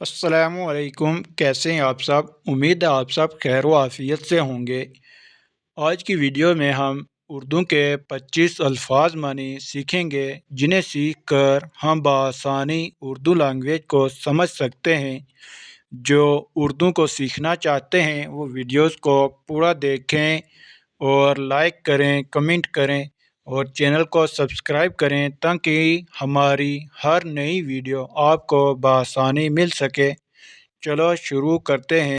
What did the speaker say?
अस्सलामुअलैकुम। कैसे हैं आप सब? उम्मीद है आप सब खैर व आफियत से होंगे। आज की वीडियो में हम उर्दू के 25 अल्फाज मानी सीखेंगे, जिन्हें सीख कर हम बआसानी उर्दू लैंग्वेज को समझ सकते हैं। जो उर्दू को सीखना चाहते हैं वो वीडियोस को पूरा देखें और लाइक करें, कमेंट करें और चैनल को सब्सक्राइब करें, ताकि हमारी हर नई वीडियो आपको बआसानी मिल सके। चलो शुरू करते हैं।